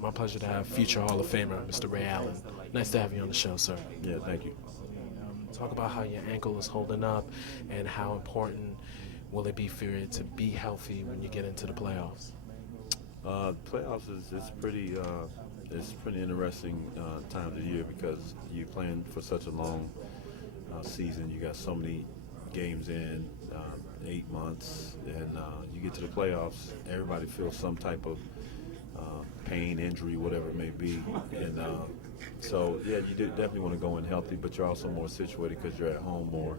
My pleasure to have future Hall of Famer, Mr. Ray Allen. Nice to have you on the show, sir. Yeah, thank you. Talk about how your ankle is holding up and how important will it be for you to be healthy when you get into the playoffs? Playoffs is it's pretty interesting time of the year because you're playing for such a long season. You got so many games in 8 months, and you get to the playoffs. Everybody feels some type of pain, injury, whatever it may be, and so yeah, you definitely want to go in healthy, but you're also more situated because you're at home more.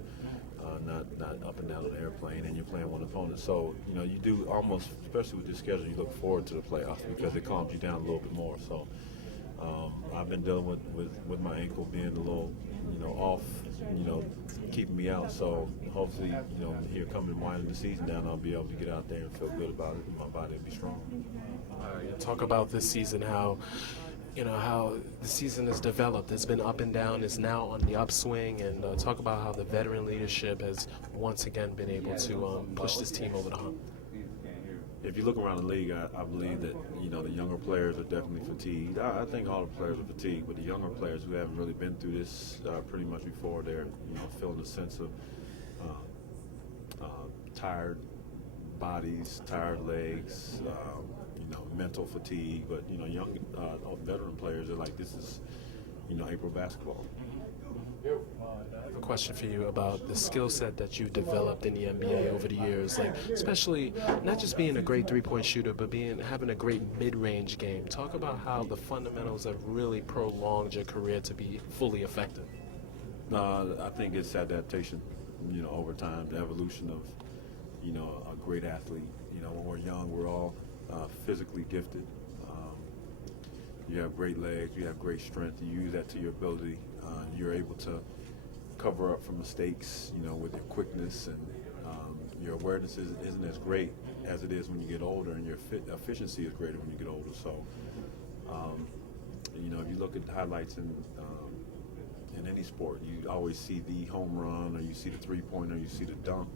Not up and down on the airplane, and you're playing one opponent. So, you do almost, especially with this schedule, you look forward to the playoffs because it calms you down a little bit more. So, I've been dealing with my ankle being a little, off, keeping me out. So, hopefully, here coming winding the season down, I'll be able to get out there and feel good about it, and my body will be strong. Talk about this season, how the season has developed. It's been up and down. It's now on the upswing, and talk about how the veteran leadership has once again been able to push this team over the hump. If you look around the league, I believe that the younger players are definitely fatigued. I think all the players are fatigued, but the younger players who haven't really been through this pretty much before, they're feeling a sense of tired bodies, tired legs, mental fatigue. But young veteran players are like, this is April basketball. I have a question for you about the skill set that you've developed in the NBA over the years, like especially not just being a great three-point shooter, but having a great mid-range game. Talk about how the fundamentals have really prolonged your career to be fully effective. I think it's adaptation, over time, the evolution of, a great athlete. When we're young, we're all physically gifted. You have great legs, you have great strength, you use that to your ability. You're able to cover up for mistakes, with your quickness, and your awareness isn't as great as it is when you get older, and your efficiency is greater when you get older. So, if you look at the highlights in any sport, you always see the home run, or you see the three-pointer, you see the dunk,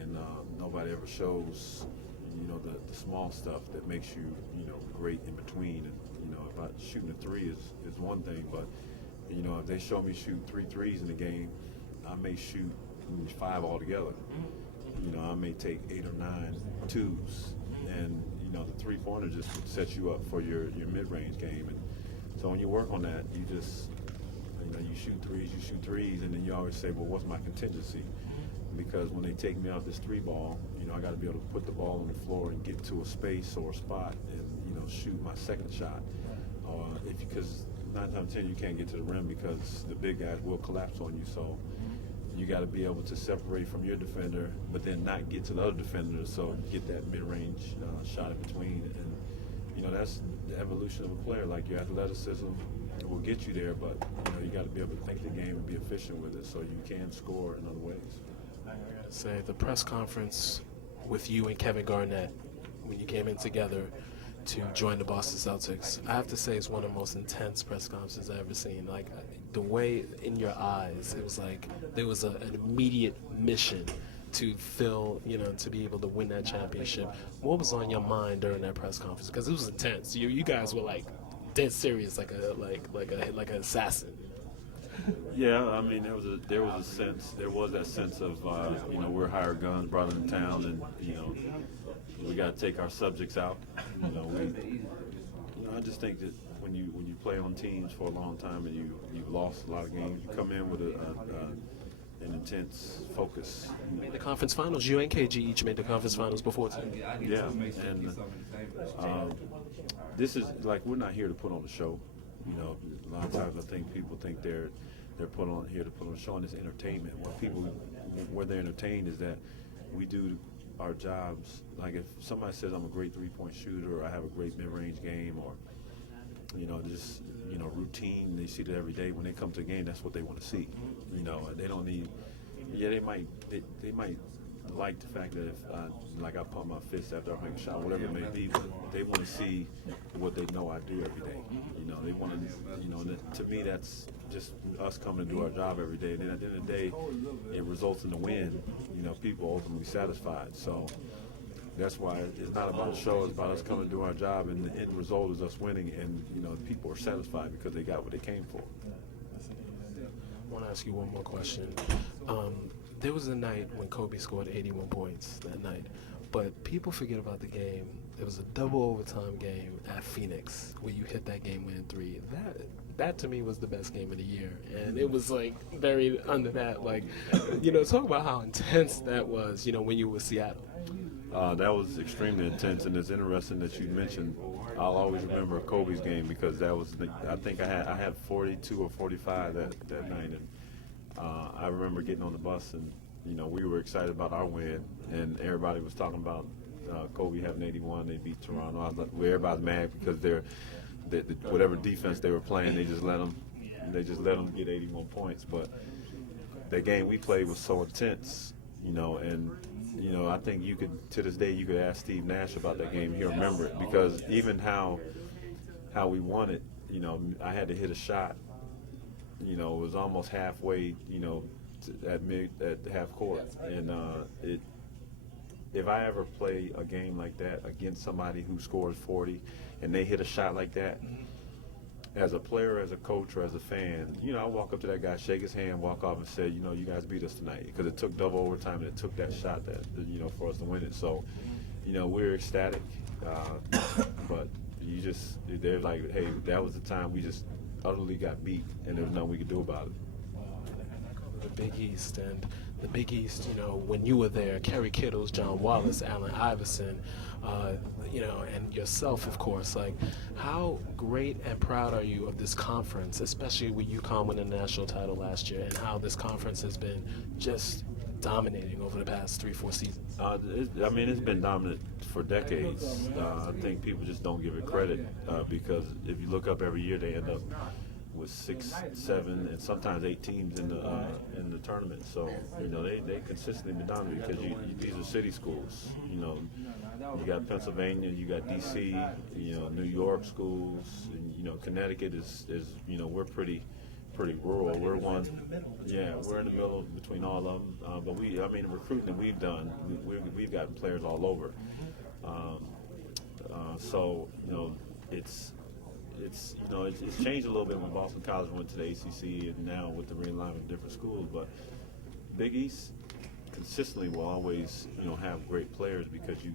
and nobody ever shows, the small stuff that makes you, great in between. And about shooting a three is one thing, but if they show me shoot 3 threes in a game, I may shoot 5 altogether. I may take 8 or 9 twos, and the three-pointer just sets you up for your mid-range game. And so when you work on that, you just you shoot threes, and then you always say, well, what's my contingency? Because when they take me out this three ball, I got to be able to put the ball on the floor and get to a space or a spot and shoot my second shot. Because 9 times out of 10 you can't get to the rim because the big guys will collapse on you. So you got to be able to separate from your defender, but then not get to the other defender. So get that mid-range shot in between, and that's the evolution of a player. Like, your athleticism will get you there, but you got to be able to think the game and be efficient with it so you can score in other ways. I gotta say, the press conference with you and Kevin Garnett when you came in together to join the Boston Celtics, I have to say it's one of the most intense press conferences I've ever seen. Like, the way in your eyes, it was like there was an immediate mission to fill, to be able to win that championship. What was on your mind during that press conference? Because it was intense. You guys were like dead serious, like an assassin. Yeah, I mean, there was that sense of we're hired guns brought into town, and we got to take our subjects out. I just think that when you play on teams for a long time and you've lost a lot of games, you come in with an intense focus. You made the conference finals. You and KG each made the conference finals before too. Yeah, and this is like, we're not here to put on a show. A lot of times I think people think they're here to put on a show, and it's entertainment. Where they're entertained is that we do our jobs. Like, if somebody says I'm a great three-point shooter, or I have a great mid-range game, or just routine, they see that every day. When they come to a game, that's what they want to see. They don't need. Yeah, they might like the fact that if I pump my fist after I make a shot, whatever it may be, but they want to see what they know I do every day. They want to. To me, that's just us coming to do our job every day. And then at the end of the day, it results in the win. People ultimately satisfied. So that's why it's not about a show. It's about us coming to do our job, and the end result is us winning. And people are satisfied because they got what they came for. I want to ask you one more question. There was a night when Kobe scored 81 points that night, but people forget about the game. It was a double overtime game at Phoenix where you hit that game-winning three. That to me was the best game of the year, and it was like buried under that. Like, talk about how intense that was. When you were with Seattle. That was extremely intense, and it's interesting that you mentioned. I'll always remember Kobe's game because that was. I think I had 42 or 45 that night, and I remember getting on the bus, and we were excited about our win, and everybody was talking about Kobe having 81. They beat Toronto. I was like, everybody's mad because whatever defense they were playing, they just let them get 81 points. But the game we played was so intense, and. I think to this day, you could ask Steve Nash about that game. He'll remember it because even how we won it, I had to hit a shot. It was almost halfway, at half court, and if I ever play a game like that against somebody who scores 40 and they hit a shot like that. As a player, as a coach, or as a fan, I walk up to that guy, shake his hand, walk off and say, you guys beat us tonight. Because it took double overtime and it took that shot for us to win it. So, we're ecstatic. But they're like, hey, that was the time we just utterly got beat and there was nothing we could do about it. The Big East, and the Big East, when you were there, Kerry Kittles, John Wallace, Allen Iverson, and yourself, of course. Like, how great and proud are you of this conference, especially with UConn winning the national title last year, and how this conference has been just dominating over the past 3-4 seasons? It's been dominant for decades. I think people just don't give it credit because if you look up every year, they end up with 6, 7, and sometimes 8 teams in the tournament. So they consistently been dominant because these are city schools. You got Pennsylvania, you got D.C., New York schools, and Connecticut is we're pretty rural. We're we're in the middle between all of them. But the recruiting that we've done, we've gotten players all over. So it's changed a little bit when Boston College went to the ACC and now with the realignment of different schools. But Big East consistently will always have great players because you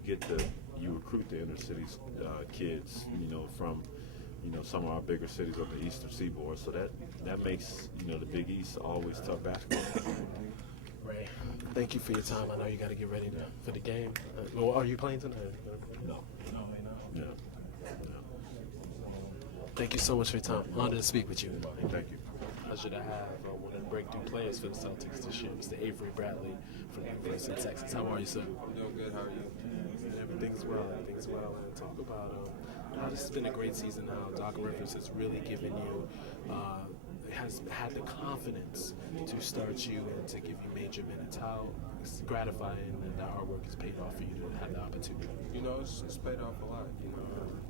recruit the inner cities kids from some of our bigger cities on the Eastern Seaboard. So that makes the Big East always tough basketball. Ray, thank you for your time. I know you got to get ready for the game. Are you playing tonight? No. No. Thank you so much for your time. Honored to speak with you. Thank you. Pleasure to have one of the breakthrough players for the Celtics this year, Mr. Avery Bradley from the University of Texas. How are you, sir? I'm doing good. How are you? Everything's well. And talk about how this has been a great season now. Doc Rivers has really given you, has had the confidence to start you and to give you major minutes. How gratifying that the hard work has paid off for you to have the opportunity. It's paid off a lot.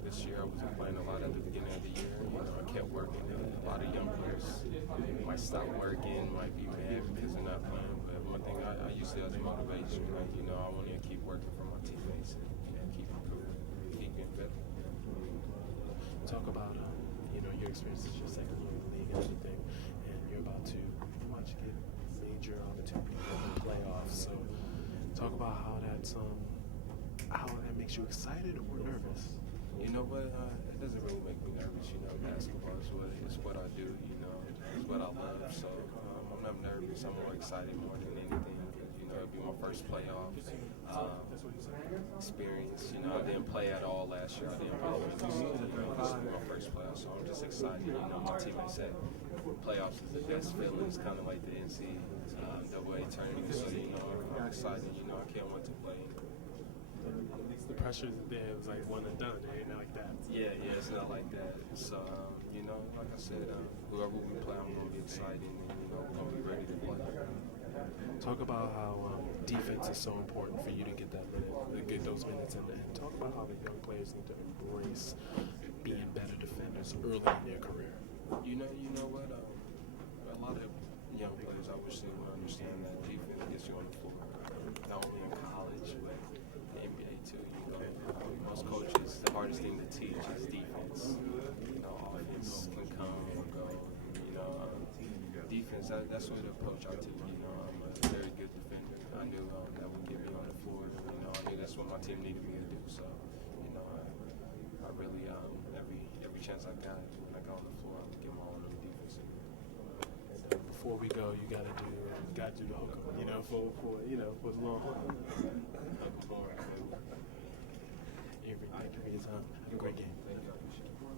This year I wasn't playing a lot at the beginning of the year. I kept working. A lot of young players might stop working, might be mad because they're not playing. But one thing I use it as a motivation. I want to keep working for my teammates and keep improving, keep getting better. Talk about your experience as your second year in the league and everything, and you're about to pretty much get major opportunity for the playoffs. So talk about how that makes you excited or nervous. You know what? It doesn't really make me nervous. Basketball is what I do. It's what I love. So I'm not nervous. I'm more excited more than anything. It'll be my first playoff experience. I didn't play at all last year. I didn't play winter, so this will be my first playoff. So I'm just excited. My teammates said playoffs is the best feeling. It's kind of like the NCAA tournament. So I'm excited. I can't wait to play. At least the pressure there was like one and done. It ain't like that. Yeah, it's not like that. So, like I said, whoever we play, I'm going to be excited and, we're going to be ready to play. Talk about how defense is so important for you to get those minutes, and talk about how the young players need to embrace being better defenders early in their career. You know what? A lot of young players, I wish they would understand that defense gets you on the floor, not only in college, but the NBA too. You know, most coaches, the hardest thing to teach is defense. You know, offense can come and go. You know, defense, that's what the approach I took. You know, I'm a very good defender. I knew that would get me on the floor. You know, I knew that's what my team needed me to do. So, you know, I really, every chance I got, when I got on the floor, I would give my all on the defense. Before we go, you got to do the hook 'em, you know, for the long haul. Avery, thank you for your time. Have a great game. Thank you. I appreciate it.